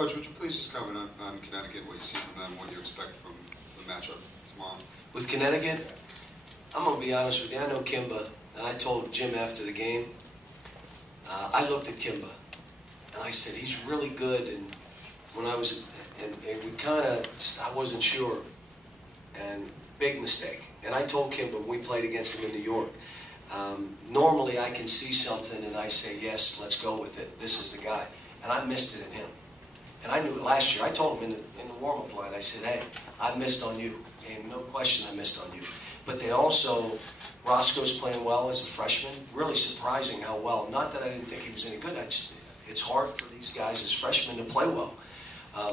Coach, would you please just comment on Connecticut, what you see from them, what you expect from the matchup tomorrow? With Connecticut, I'm going to be honest with you. I know Kemba, and I told Jim after the game, I looked at Kemba, and I said, he's really good. And when I was, and we kind of, I wasn't sure, and big mistake. And I told Kemba when we played against him in New York, normally I can see something and I say, yes, let's go with it. This is the guy. And I missed it in him. And I knew it last year. I told him in the warm-up line, I said, hey, I missed on you. And no question I missed on you. But they also, Roscoe's playing well as a freshman. Really surprising how well. Not that I didn't think he was any good. It's hard for these guys as freshmen to play well.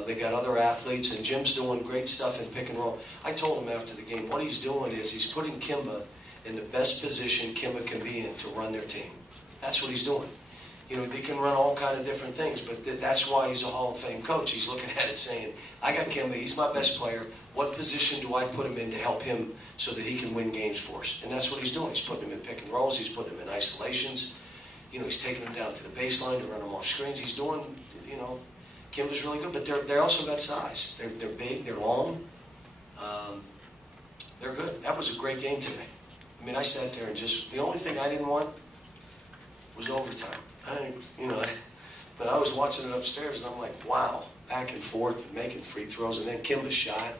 They got other athletes, and Jim's doing great stuff in pick and roll. I told him after the game, what he's doing is he's putting Kemba in the best position Kemba can be in to run their team. That's what he's doing. You know, he can run all kind of different things, but that's why he's a Hall of Fame coach. He's looking at it saying, I got Kemba, he's my best player. What position do I put him in to help him so that he can win games for us? And that's what he's doing. He's putting him in pick and rolls. He's putting him in isolations. You know, he's taking him down to the baseline to run him off screens. He's doing, you know, Kemba's really good, but they also got size. They're big, they're long. They're good. That was a great game today. I mean, I sat there and just, the only thing I didn't want was overtime. But I was watching it upstairs and I'm like, wow, back and forth and making free throws. And then Kemba shot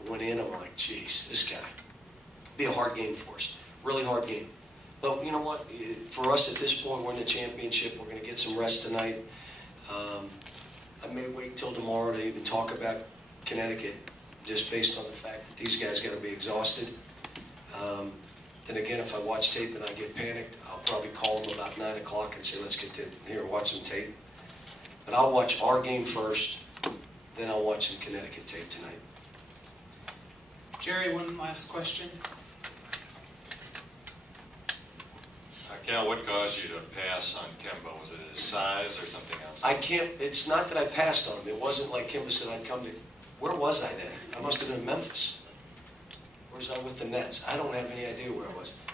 and went in. I'm like, geez, this guy. Be a hard game for us. Really hard game. But you know what? For us at this point, we're in the championship. We're going to get some rest tonight. I may wait till tomorrow to even talk about Connecticut, just based on the fact that these guys got to be exhausted. Then again, if I watch tape and I get panicked, I'll probably call them about 9 o'clock and say, let's get here, watch some tape. But I'll watch our game first, then I'll watch some Connecticut tape tonight. Jerry, one last question. Cal, what caused you to pass on Kemba? Was it his size or something else? It's not that I passed on him. It wasn't like Kemba said I'd come to, where was I then? I must have been in Memphis. Where was I with the Nets? I don't have any idea where I was.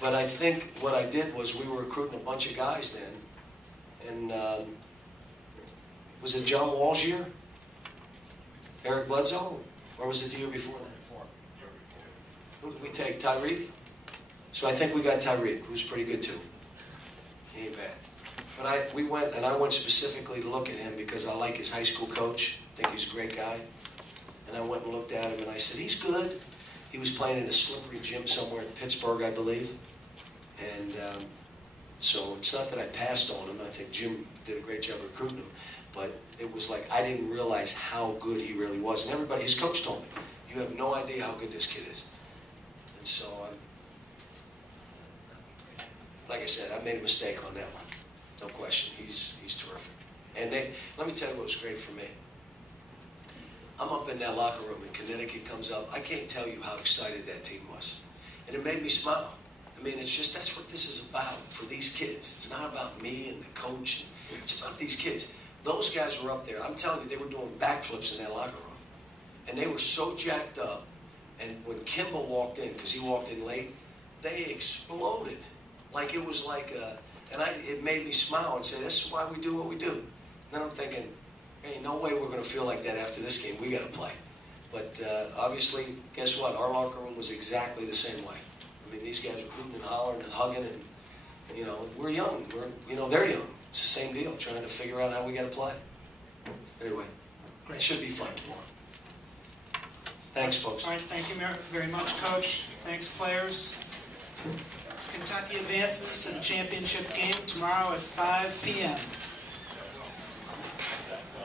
But I think what I did was we were recruiting a bunch of guys then. And was it John Wall's year? Eric Bledsoe? Or was it the year before that? Who did we take? Tyreek? So I think we got Tyreek, who's pretty good too. He ain't bad. But we went, and I went specifically to look at him because I like his high school coach. I think he's a great guy. And I went and looked at him and I said, he's good. He was playing in a slippery gym somewhere in Pittsburgh, I believe. And so it's not that I passed on him. I think Jim did a great job recruiting him. But it was like I didn't realize how good he really was. And everybody, his coach told me, you have no idea how good this kid is. And so, like I said, I made a mistake on that one. No question. He's terrific. And let me tell you what was great for me. I'm up in that locker room and Connecticut comes up. I can't tell you how excited that team was. And it made me smile. I mean, it's just, that's what this is about for these kids. It's not about me and the coach. It's about these kids. Those guys were up there. I'm telling you, they were doing backflips in that locker room. And they were so jacked up. And when Kemba walked in, because he walked in late, they exploded. Like it was like, it made me smile and say, this is why we do what we do. And then I'm thinking, hey, no way we're going to feel like that after this game. We got to play. But obviously, guess what? Our locker room was exactly the same way. I mean, these guys were hooting and hollering and hugging, and you know, we're young. They're young. It's the same deal. Trying to figure out how we got to play. Anyway, it should be fun tomorrow. Thanks, folks. All right, thank you very much, Coach. Thanks, players. Kentucky advances to the championship game tomorrow at 5 p.m.